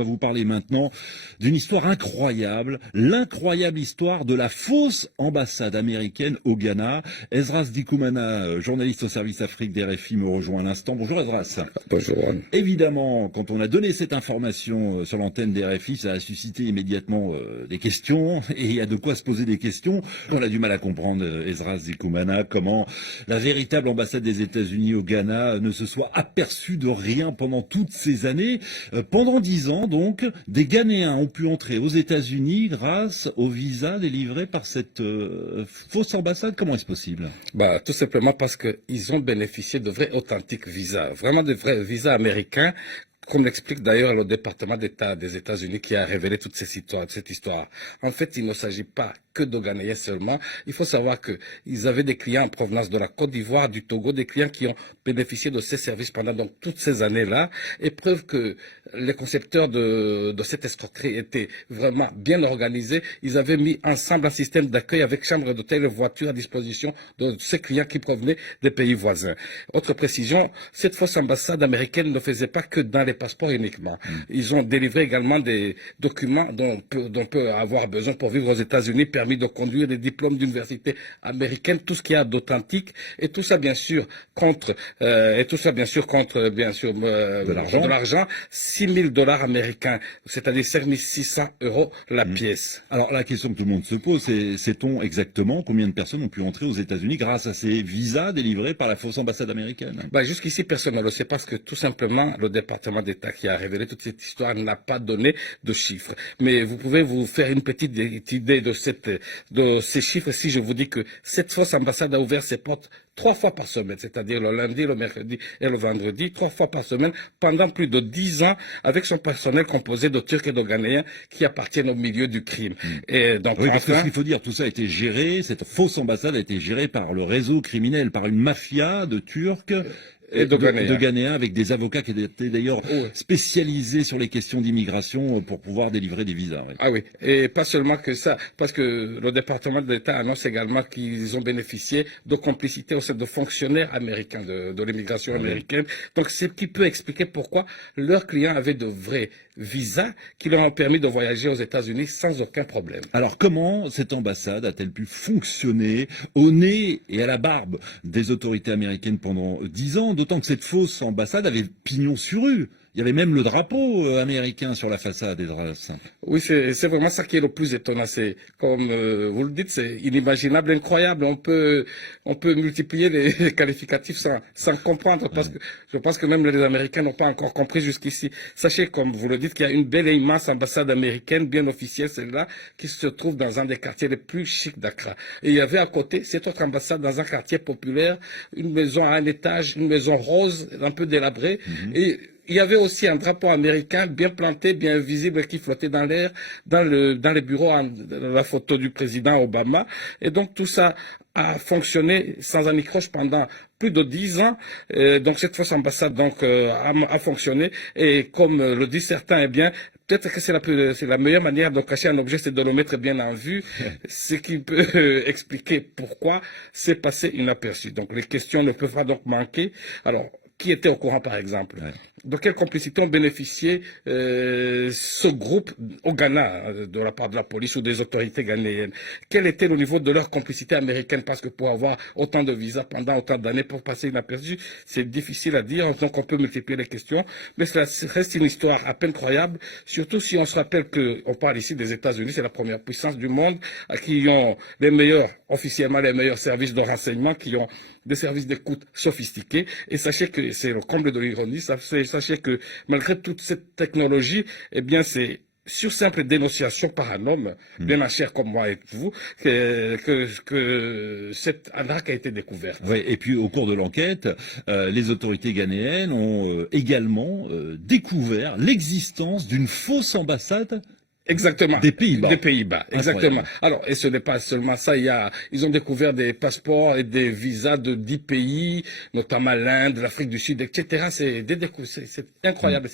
va vous parler maintenant d'une histoire incroyable, l'incroyable histoire de la fausse ambassade américaine au Ghana. Esdras Dikoumana, journaliste au service Afrique d'RFI, me rejoint à l'instant. Bonjour Esdras. Bonjour. Évidemment, quand on a donné cette information sur l'antenne d'RFI, ça a suscité immédiatement des questions, et il y a de quoi se poser des questions. On a du mal à comprendre, Esdras Dikoumana, comment la véritable ambassade des États-Unis au Ghana ne se soit aperçue de rien pendant toutes ces années. Pendant 10 ans, donc, des Ghanéens ont pu entrer aux États-Unis grâce au visa délivré par cette fausse ambassade. Comment est-ce possible? Tout simplement parce qu'ils ont bénéficié de vrais authentiques visas, vraiment de vrais visas américains, comme l'explique d'ailleurs le département d'État des États-Unis qui a révélé toute cette histoire. En fait, il ne s'agit pas que de Ghanéens seulement. Il faut savoir qu'ils avaient des clients en provenance de la Côte d'Ivoire, du Togo, des clients qui ont bénéficié de ces services pendant donc toutes ces années-là. Et preuve que les concepteurs de cette escroquerie étaient vraiment bien organisés. Ils avaient mis ensemble un système d'accueil avec chambre d'hôtel et voiture à disposition de ces clients qui provenaient des pays voisins. Autre précision, cette fausse ambassade américaine ne faisait pas que dans les passeports uniquement. Ils ont délivré également des documents dont on peut avoir besoin pour vivre aux États-Unis, permis de conduire, des diplômes d'université américaine, tout ce qu'il y a d'authentique, et tout ça bien sûr contre de l'argent, 6 000 dollars américains, c'est-à-dire 5 600 € la pièce. Alors la question que tout le monde se pose, c'est sait-on exactement combien de personnes ont pu entrer aux États-Unis grâce à ces visas délivrés par la fausse ambassade américaine? Jusqu'ici, personne ne le sait parce que tout simplement, le département d'État qui a révélé toute cette histoire n'a pas donné de chiffres. Mais vous pouvez vous faire une petite idée de ces chiffres si je vous dis que cette fausse ambassade a ouvert ses portes 3 fois par semaine, c'est-à-dire le lundi, le mercredi et le vendredi, 3 fois par semaine, pendant plus de 10 ans, avec son personnel composé de Turcs et de Ghanéens qui appartiennent au milieu du crime. Et donc, oui, parce que ce qu'il faut dire, tout ça a été géré, cette fausse ambassade a été gérée par le réseau criminel, par une mafia de Turcs et de Ghanéens, avec des avocats qui étaient d'ailleurs spécialisés sur les questions d'immigration pour pouvoir délivrer des visas. Oui. Ah oui, et pas seulement que ça, parce que le département de l'État annonce également qu'ils ont bénéficié de complicité au sein de fonctionnaires américains, de l'immigration américaine. Donc c'est ce qui peut expliquer pourquoi leurs clients avaient de vrais visas qui leur ont permis de voyager aux États-Unis sans aucun problème. Alors comment cette ambassade a-t-elle pu fonctionner au nez et à la barbe des autorités américaines pendant 10 ans? D'autant que cette fausse ambassade avait pignon sur rue. Il y avait même le drapeau américain sur la façade des draps. Oui, c'est vraiment ça qui est le plus étonnant. C'est, comme vous le dites, c'est inimaginable, incroyable. On peut multiplier les qualificatifs sans comprendre, parce que je pense que même les Américains n'ont pas encore compris jusqu'ici. Sachez, comme vous le dites, qu'il y a une belle et immense ambassade américaine, bien officielle, celle-là, qui se trouve dans un des quartiers les plus chics d'Accra. Et il y avait à côté cette autre ambassade dans un quartier populaire, une maison à un étage, une maison rose, un peu délabrée, et il y avait aussi un drapeau américain bien planté, bien visible, qui flottait dans l'air, dans les bureaux, la photo du président Obama. Et donc tout ça a fonctionné sans anicroche pendant plus de 10 ans. Donc cette fausse ambassade a fonctionné. Et comme le disent certains, eh bien, peut-être que c'est la meilleure manière de cacher un objet, c'est de le mettre bien en vue, ce qui peut expliquer pourquoi c'est passé inaperçu. Donc les questions ne peuvent pas donc manquer. Alors, qui était au courant, par exemple? De quelle complicité ont bénéficié ce groupe au Ghana, de la part de la police ou des autorités ghanéennes? Quel était le niveau de leur complicité américaine? Parce que pour avoir autant de visas pendant autant d'années pour passer inaperçu, c'est difficile à dire, donc on peut multiplier les questions. Mais cela reste une histoire à peine croyable, surtout si on se rappelle qu'on parle ici des États-Unis, c'est la première puissance du monde, qui ont officiellement les meilleurs services de renseignement, qui ont des services d'écoute sophistiqués. Et sachez que c'est le comble de l'ironie. Sachez que malgré toute cette technologie, eh bien, c'est sur simple dénonciation par un homme, bien en chair comme moi et vous, que cette arnaque a été découverte. Oui, et puis au cours de l'enquête, les autorités ghanéennes ont également découvert l'existence d'une fausse ambassade. Exactement. Des Pays-Bas. Des Pays-Bas, exactement. Alors, et ce n'est pas seulement ça, ils ont découvert des passeports et des visas de 10 pays, notamment l'Inde, l'Afrique du Sud, etc. C'est incroyable.